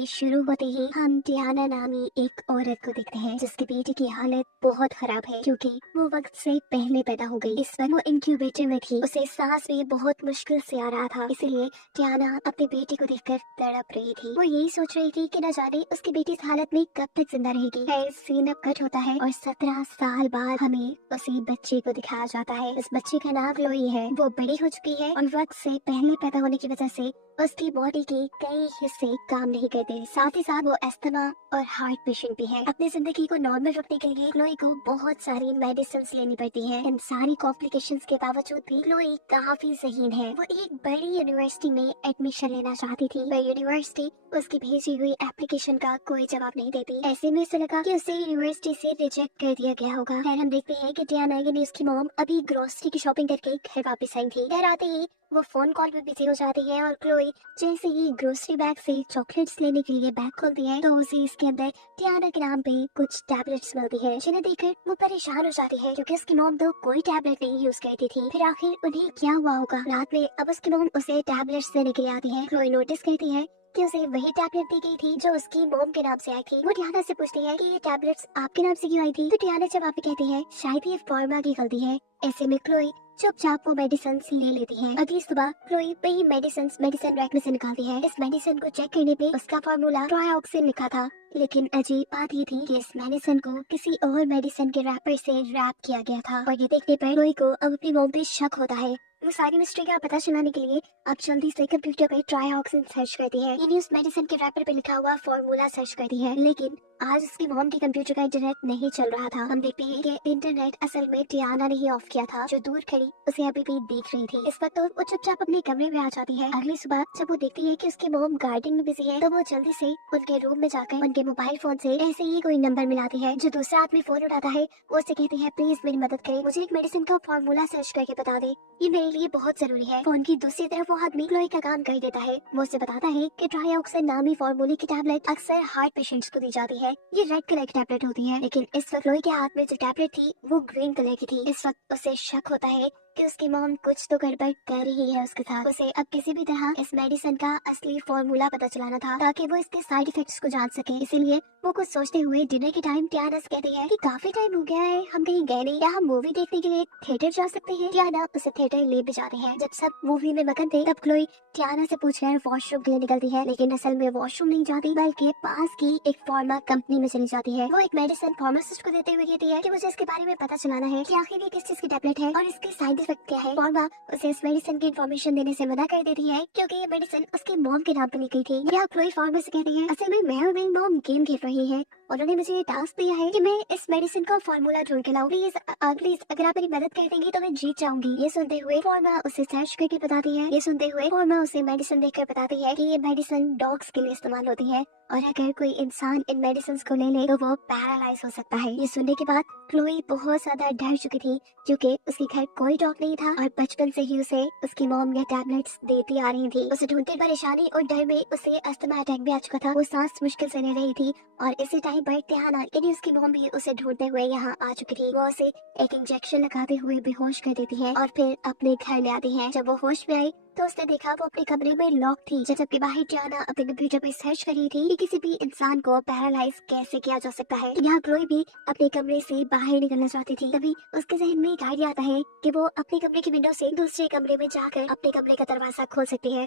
के शुरू होते ही हम डियाना नामी एक औरत को देखते हैं जिसके बेटे की हालत बहुत खराब है क्योंकि वो वक्त से पहले पैदा हो गई। इस वक्त वो इंक्यूबेटर में थी, उसे सांस भी बहुत मुश्किल से आ रहा था, इसलिए डियाना अपने बेटे को देखकर तड़प रही थी। वो यही सोच रही थी कि न जाने उसकी बेटी इस हालत में कब तक जिंदा रहेगी। सीन अब कट होता है और 17 साल बाद हमें उसी बच्चे को दिखाया जाता है। इस बच्चे का नाम क्लोई है। वो बड़ी हो चुकी है और वक्त से पहले पैदा होने की वजह से उसकी बॉडी के कई हिस्से काम नहीं करते, साथ ही साथ वो अस्थमा और हार्ट पेशेंट भी है। अपनी जिंदगी को नॉर्मल रखने के लिए क्लोई को बहुत सारी मेडिसिन लेनी पड़ती है। इन सारी कॉम्प्लिकेशंस के बावजूद भी क्लोई काफी ज़हीन है। वो एक बड़ी यूनिवर्सिटी में एडमिशन लेना चाहती थी, पर यूनिवर्सिटी उसकी भेजी हुई एप्लीकेशन का कोई जवाब नहीं देती। ऐसे में उसे लगा कि उसे यूनिवर्सिटी से रिजेक्ट कर दिया गया होगा। फिर हम देखते हैं कि डियाना यानी उसकी मॉम अभी ग्रोसरी की शॉपिंग करके घर वापस आई थी। घर आते ही वो फोन कॉल पे बिजी हो जाती है और क्लोई जैसे ही ग्रोसरी बैग से चॉकलेट्स लेने के लिए बैग खोलती है तो उसे इसके अंदर डियाना के नाम पे कुछ टैबलेट्स मिलती है, जिन्हें देखकर वो परेशान हो जाती है क्योंकि उसकी मॉम तो कोई टैबलेट नहीं यूज करती थी। फिर आखिर उन्हें क्या हुआ होगा? रात में अब उसकी मॉम उसे टैबलेट्स देने के लिए आती है। क्लोई नोटिस करती है कि उसे वही टैबलेट दी गई थी जो उसकी मॉम के नाम से आई थी। वो डियाना से पूछती है कि ये टैबलेट्स आपके नाम से क्यों आई थी? तो डियाना जवाब में कहती है शायद ये फार्मा की गलती है। ऐसे में क्लोई चुपचाप वो मेडिसिन ले लेती है। अगली सुबह क्लोई वही मेडिसिन रैक में से निकालती है। इस मेडिसिन को चेक करने पे उसका फार्मूला ट्रायोक्सिन लिखा था, लेकिन अजीब बात ये थी कि इस मेडिसिन को किसी और मेडिसिन के रैपर से रैप किया गया था और ये देखने पर क्लोई को अब अपनी मॉम पे शक होता है। वो सारी मिस्ट्री का पता चलाने के लिए अब जल्दी से कंप्यूटर पे ट्रायोक्सिन सर्च करती है, यानी उस मेडिसिन के रैपर पे लिखा हुआ फार्मूला सर्च करती है। लेकिन आज उसकी मॉम के कंप्यूटर का इंटरनेट नहीं चल रहा था। हम देखते हैं कि इंटरनेट असल में डियाना ने ही ऑफ किया था, जो दूर खड़ी उसे अभी भी देख रही थी। इस वक्त वो चुपचाप अपने कमरे में आ जाती है। अगली सुबह जब वो देखती है कि उसकी मॉम गार्डन में बिजी है तो वो जल्दी से उनके रूम में जाकर उनके मोबाइल फोन से ऐसे ही कोई नंबर मिलाती है। जो दूसरा आदमी फोन उठाता है वो उससे कहती है प्लीज मेरी मदद करें, मुझे एक मेडिसिन का फार्मूला सर्च करके बता दे, ये मेरे लिए बहुत जरूरी है। फोन की दूसरी तरफ वो आदमी क्लोई का काम कर देता है। वो उसे बताता है कि ट्रायोक्सिन नामी फार्मूले की टैबलेट अक्सर हार्ट पेशेंट्स को दी जाती है। ये रेड कलर की टैबलेट होती है, लेकिन इस वक्त क्लोई के हाथ में जो टैबलेट थी वो ग्रीन कलर की थी। इस वक्त उसे शक होता है कि उसकी मॉम कुछ तो गड़बड़ कर रही है उसके साथ। उसे अब किसी भी तरह इस मेडिसिन का असली फार्मूला पता चलाना था ताकि वो इसके साइड इफेक्ट्स को जान सके। इसीलिए वो कुछ सोचते हुए डिनर के टाइम डियाना से कहती है कि काफी टाइम हो गया है, हम कहीं गए नहीं, क्या हम मूवी देखने के लिए थिएटर जा सकते हैं? डियाना उसे थिएटर ले भी जाते हैं। जब सब मूवी में मगन थे तब क्लोई डियाना से पूछकर वॉशरूम के लिए निकलती है, लेकिन असल में वॉशरूम नहीं जाती बल्कि पास की एक फार्मा कंपनी में चली जाती है। वो एक मेडिसिन फार्मासिस्ट को देते हुए कहती है कि मुझे इसके बारे में पता चलाना है कि आखिर ये किस चीज की टैबलेट है और इसके साइड इफेक्ट क्या है। फार्मा उसे इस मेडिसिन की इन्फॉर्मेशन देने से मना कर देती है क्योंकि ये मेडिसिन उसकी मॉम के नाम पे ली गई थी। यहाँ क्लोई फार्मा से कहती है असल में मैं और मेरी मॉम गेम खेल रही है, उन्होंने मुझे ये टास्क दिया है कि मैं इस मेडिसिन का फार्मूला ढूंढ के लाऊं। प्लीज अगर आप मेरी मदद कर देंगी तो मैं जीत जाऊंगी। ये सुनते हुए फार्मा उसे सर्च करके बताती है, ये सुनते हुए फार्मा उसे मेडिसिन देकर बताती है कि ये मेडिसिन डॉग्स के लिए इस्तेमाल होती है और अगर कोई इंसान इन मेडिसिन को ले ले तो वो पैरालाइज हो सकता है। ये सुनने के बाद क्लोई बहुत ज्यादा डर चुकी थी क्योंकि उसके घर कोई डॉग नहीं था और बचपन से ही उसे उसकी मॉम ये टैबलेट्स देती आ रही थी। उसे ढूंढते परेशानी और डर में उसे अस्थमा अटैक भी आ चुका था। वो सांस मुश्किल से ले रही थी और इसी टाइम पर डियाना यानी उसकी मॉम भी उसे ढूंढते हुए यहाँ आ चुकी थी। वो उसे एक इंजेक्शन लगाते हुए बेहोश कर देती है और फिर अपने घर ले आती है। जब वो होश में आई तो उसने देखा वो अपने कमरे में लॉक थी, जबकि बाहर डियाना अपने कंप्यूटर पर सर्च कर रही थी कि किसी भी इंसान को पैरालाइज कैसे किया जा सकता है। यहाँ क्लोई भी अपने कमरे से बाहर निकलना चाहती थी, तभी उसके जहन में एक आइडिया आता है कि वो अपने कमरे की विंडो से दूसरे कमरे में जाकर अपने कमरे का दरवाजा खोल सकती है।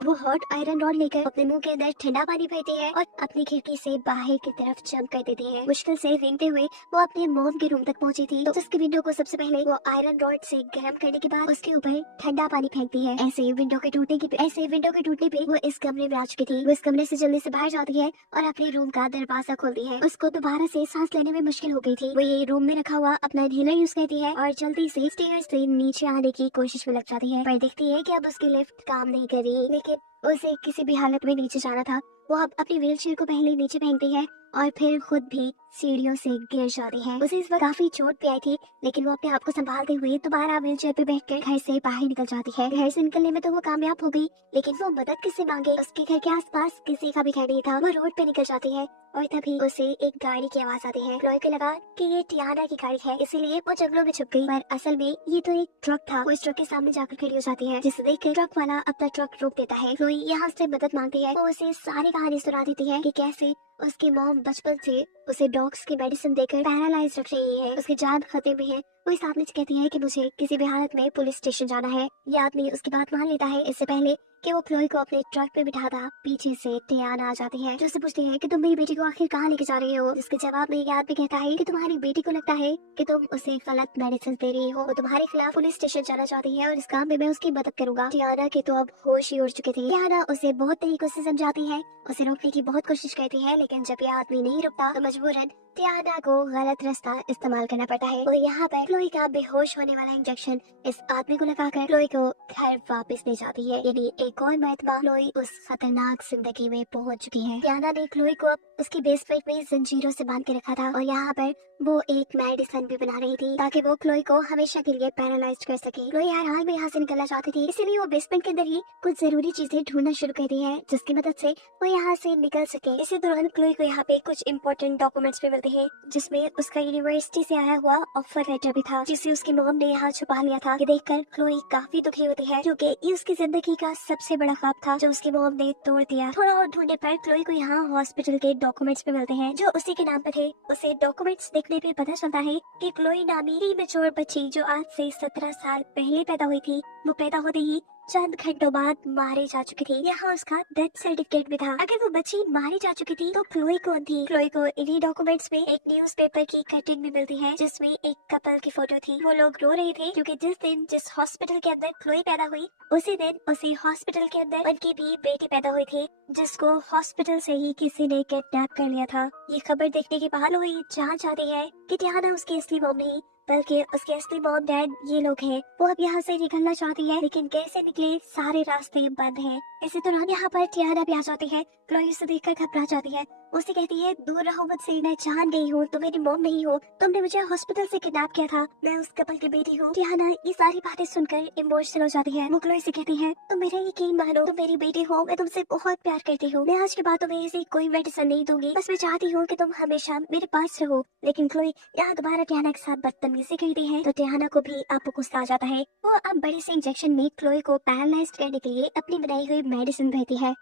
वो हॉट आयरन रॉड लेकर अपने मुंह के अंदर ठंडा पानी भरती है और अपनी खिड़की से बाहर की तरफ जंप कर देती है। मुश्किल से रेंगते हुए वो अपने मॉम के रूम तक पहुंची थी तो उसकी विंडो को सबसे पहले वो आयरन रॉड से गर्म करने के बाद उसके ऊपर ठंडा पानी फेंकती है। ऐसे विंडो के टूटने पे वो इस कमरे में आ चुकी थी। वो इस कमरे से जल्दी से बाहर जाती है और अपने रूम का दरवाजा खोलती है। उसको दोबारा से सांस लेने में मुश्किल हो गई थी। वो ये रूम में रखा हुआ अपना इनहेलर यूज करती है और जल्दी से स्टेयर्स से नीचे आने की कोशिश में लग जाती है, पर देखती है कि अब उसकी लिफ्ट काम नहीं कर रही। लेकिन उसे किसी भी हालत में नीचे जाना था। वो अब अपनी व्हीलचेयर को पहले नीचे फेंकती है और फिर खुद भी सीढ़ियों से गिर जाती है। उसे इस वक्त काफी चोट भी आई थी, लेकिन वो अपने आप को संभालते हुए दोबारा व्हीलचेयर पे बैठकर घर से बाहर निकल जाती है। घर से निकलने में तो वो कामयाब हो गई, लेकिन वो मदद किससे मांगे? उसके घर के आसपास किसी का भी घर नहीं था। वो रोड पे निकल जाती है और तभी उसे एक गाड़ी की आवाज आती है। क्लोई को लगा कि ये टियाना की गाड़ी है, इसीलिए वो जंगलों में छुप गई। पर असल में ये तो एक ट्रक था। वो इस ट्रक के सामने जाकर खड़ी हो जाती है, जिसे देखकर ट्रक वाला अपना ट्रक रोक देता है। क्लोई यहाँ से मदद मांगती है। वो उसे सारी कहानी सुना देती है कि कैसे उसकी मॉम बचपन से उसे डॉग्स की मेडिसिन देकर पैरालाइज रख रही है, उसकी जान खतरे में है। वो इस आदमी से कहती है कि मुझे किसी भी हालत में पुलिस स्टेशन जाना है। ये आदमी उसकी बात मान लेता है। इससे पहले कि वो क्लोई को अपने ट्रक पे बिठा था, पीछे से टियाना आ जाती है, जो उससे पूछती है कि तुम मेरी बेटी को आखिर कहाँ लेके जा रही हो। जिसके जवाब में ये आदमी कहता है कि तुम्हारी बेटी को लगता है कि तुम उसे गलत मेडिसिन दे रही हो। वो तुम्हारे खिलाफ पुलिस स्टेशन जाना चाहती है और इस काम में मैं उसकी मदद करूंगा। टियाना के तो अब होश ही उड़ चुके थे। टियाना उसे बहुत तरीकों से समझाती है, उसे रोकने की बहुत कोशिश करती है, लेकिन जब ये आदमी नहीं रुकता तो मजबूरन टियाना को गलत रास्ता इस्तेमाल करना पड़ता है। और यहाँ पर क्लोई का बेहोश होने वाला इंजेक्शन इस आदमी को लगाकर क्लोई को घर वापस ले जाती है। यानी एक और मरतबा क्लोई उस खतरनाक जिंदगी में पहुंच चुकी है। टियाना ने क्लोई को उसकी बेसमेंट में जंजीरों से बांध के रखा था और यहाँ पर वो एक मेडिसिन भी बना रही थी ताकि वो क्लोई को हमेशा के लिए पैरालाइज कर सके। क्लोई हर हाल में यहाँ से निकलना चाहती थी, इसीलिए वो बेसमेंट के अंदर ही कुछ जरूरी चीजें ढूंढना शुरू कर दी है, जिसकी मदद से वो यहाँ से निकल सके। इसी दौरान क्लोई को यहाँ पे कुछ इम्पोर्टेंट डॉक्यूमेंट्स भी मिलते हैं, जिसमें उसका यूनिवर्सिटी से आया हुआ ऑफर लेटर भी था, जिसे उसकी मॉम ने यहाँ छुपा लिया था। ये देखकर क्लोई काफी दुखी होती है, क्योंकि ये उसकी जिंदगी का सबसे बड़ा ख्वाब था जो उसकी मॉम ने तोड़ दिया। थोड़ा और ढूंढने पर क्लोई को यहाँ हॉस्पिटल के डॉक्यूमेंट्स भी मिलते हैं, जो उसी के नाम पर थे। उसे डॉक्यूमेंट्स देखने पे पता चलता है कि क्लोई नामी प्रीमेच्योर बच्ची जो आज से 17 साल पहले पैदा हुई थी, वो पैदा होते ही चंद घंटों बाद मारे जा चुकी थी। यहाँ उसका डेथ सर्टिफिकेट भी था। अगर वो बच्ची मारी जा चुकी थी तो क्लोई कौन थी? क्लोई को इन्हीं डॉक्यूमेंट्स में एक न्यूज़पेपर की कटिंग भी मिलती है, जिसमें एक कपल की फोटो थी। वो लोग रो रहे थे क्योंकि जिस दिन जिस हॉस्पिटल के अंदर क्लोई पैदा हुई, उसी दिन उसी हॉस्पिटल के अंदर उनकी भी बेटी पैदा हुई थी, जिसको हॉस्पिटल से ही किसी ने किडनैप कर लिया था। ये खबर देखने के बाद क्लोई जान चाहती है कि टियाना उसकी असली मॉम नहीं, बल्कि उसके असली मॉम डैड ये लोग हैं। वो अब यहाँ से निकलना चाहती है, लेकिन कैसे निकले? सारे रास्ते बंद हैं। इसी दौरान यहाँ पर टियाना भी आ जाती है। क्लोई उसे देखकर घबरा जाती है। उससे कहती है, दूर रहो मुझसे, मैं जान गई हूँ तुम मेरी मॉम नहीं हो, तुमने मुझे हॉस्पिटल से किडनैप किया था, मैं उस कपल की बेटी हूँ। टियाना ये सारी बातें सुनकर इमोशनल हो जाती है। वो क्लोई से कहती है, तुम मेरा यकीन मानो, तुम मेरी बेटी हो, मैं तुमसे बहुत प्यार करती हूँ, मैं आज के बाद तुम्हें ऐसी कोई मेडिसिन नहीं दूंगी, बस मैं चाहती हूँ कि तुम हमेशा मेरे पास रहो। लेकिन क्लोई यहाँ दोबारा टियाना के साथ बदतमीजी करती है, तो टियाना को भी अब गुस्सा आ जाता है। वो अब बड़े से इंजेक्शन में क्लोई को पैरालाइज करने के लिए अपनी बनाई हुई मेडिसिन देती है।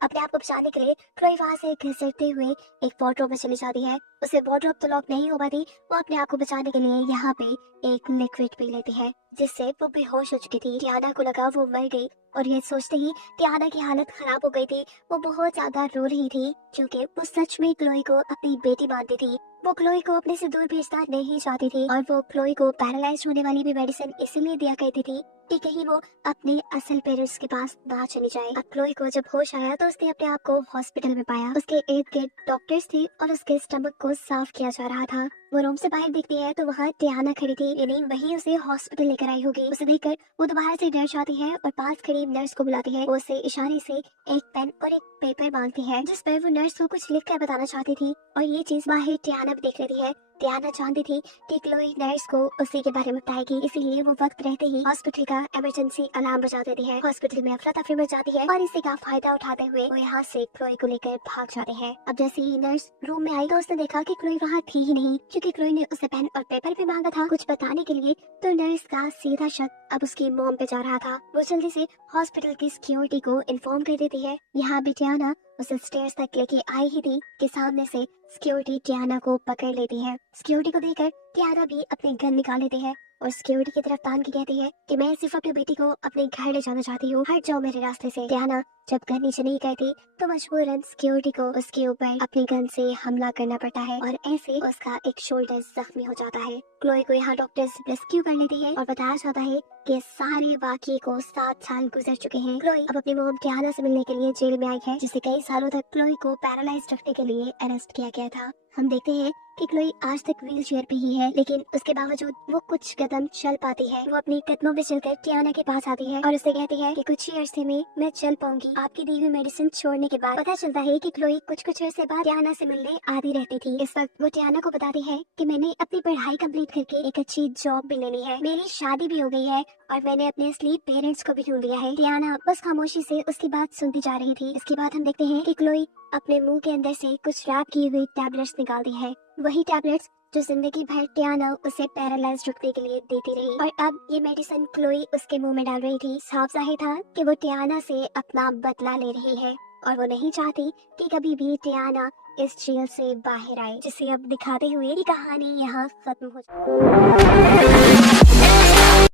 अपने आप को बचाने के लिए क्लोई वहाँ से घसीटते हुए एक वार्डरोब में चली जाती है। उसे वार्डरोब तो लॉक नहीं हो पाती। वो अपने आप को बचाने के लिए यहाँ पे एक लिक्विड पी लेती है, जिससे वो बेहोश हो चुकी थी। टियाना को लगा वो मर गई, और ये सोचते ही टियाना की हालत खराब हो गई थी। वो बहुत ज्यादा रो रही थी, क्योंकि वो सच में क्लोई को अपनी बेटी मानती थी। वो क्लोई को अपने से दूर भेजना नहीं चाहती थी, और वो क्लोई को पैरालाइज होने वाली भी मेडिसिन इसीलिए दिया करती थी कि कहीं वो अपने असल पेरेंट्स के पास ना चली जाए। अब क्लोई को जब होश आया तो उसने अपने आप को हॉस्पिटल में पाया। उसके इर्द गिर्द डॉक्टर्स थे और उसके स्टमक को साफ किया जा रहा था। वो रूम से बाहर देखती है तो वहाँ टियाना खड़ी थी, यानी वही उसे हॉस्पिटल लेकर आई होगी। उसे देखकर वो दोबारा से डर जाती है और पास खड़ी नर्स को बुलाती है। वो उसे इशारे से एक पेन और एक पेपर मांगती है, जिस पर वो नर्स को कुछ लिख कर बताना चाहती थी, और ये चीज बाहर टियाना भी देख लेती है। टियाना जानती थी कि क्लोई नर्स को उसी के बारे में बताएगी, इसीलिए वो वक्त रहते ही हॉस्पिटल का इमरजेंसी अलार्म बजा देती है। हॉस्पिटल में अफरा तफरी मच जाती है और इसी का फायदा उठाते हुए वो यहाँ से क्लोई को लेकर भाग जाते हैं। अब जैसे ही नर्स रूम में आई तो उसने देखा कि क्लोई वहाँ थी ही नहीं, क्योंकि क्लोई ने उसे पेन और पेपर भी मांगा था कुछ बताने के लिए। तो नर्स का सीधा शक अब उसकी मॉम पे जा रहा था। वो जल्दी से हॉस्पिटल की सिक्योरिटी को इन्फॉर्म कर देती है। यहाँ भी टियाना उसे स्टेयर्स तक लेके आई ही थी कि सामने से सिक्योरिटी टियाना को पकड़ लेती है। सिक्योरिटी को देखकर टियाना भी अपने गन निकाल लेती है और सिक्योरिटी की तरफ तान के कहती है कि मैं सिर्फ अपनी बेटी को अपने घर ले जाना चाहती हूँ, हट जाओ मेरे रास्ते से। टियाना जब गन नीचे नहीं करती तो मजबूरन सिक्योरिटी को उसके ऊपर अपनी गन से हमला करना पड़ता है, और ऐसे उसका एक शोल्डर जख्मी हो जाता है। क्लोई को यहाँ डॉक्टर्स रेस्क्यू कर लेती है और बताया जाता है कि सारे वाकये को 7 साल गुजर चुके हैं। क्लोई अब अपनी मॉम टियाना से मिलने के लिए जेल में आई है, जिसे कई सालों तक क्लोई को पैरालाइज रखने के लिए अरेस्ट किया गया था। हम देखते हैं कि क्लोई आज तक व्हील चेयर पे ही है, लेकिन उसके बावजूद वो कुछ कदम चल पाती है। वो अपने कदमों पे चलकर टियाना के पास आती है और उसे कहती है कि कुछ ही अरसे में मैं चल पाऊंगी। आपकी दी हुई मेडिसिन छोड़ने के बाद पता चलता है कि क्लोई कुछ अरसे बाद टियाना से मिलने आती रहती थी। इस वक्त वो टियाना को बताती है कि मैंने अपनी पढ़ाई कंप्लीट करके एक अच्छी जॉब भी लेनी है, मेरी शादी भी हो गई है और मैंने अपने असली पेरेंट्स को भी ढूंढ लिया है। टियाना बस खामोशी से उसकी बात सुनती जा रही थी। इसके बाद हम देखते हैं कि क्लोई अपने मुंह के अंदर से कुछ रैप की हुई टैबलेट्स निकालती है, वही टैबलेट्स जो जिंदगी भर टियाना उसे पैरालाइज रुकने के लिए देती रही। और अब ये मेडिसिन क्लोई उसके मुंह में डाल रही थी। साफ जाहिर था कि वो टियाना से अपना बदला ले रही है और वो नहीं चाहती कि कभी भी टियाना इस जेल से बाहर आए, जिसे अब दिखाते हुए ये कहानी यहाँ खत्म हो जाए।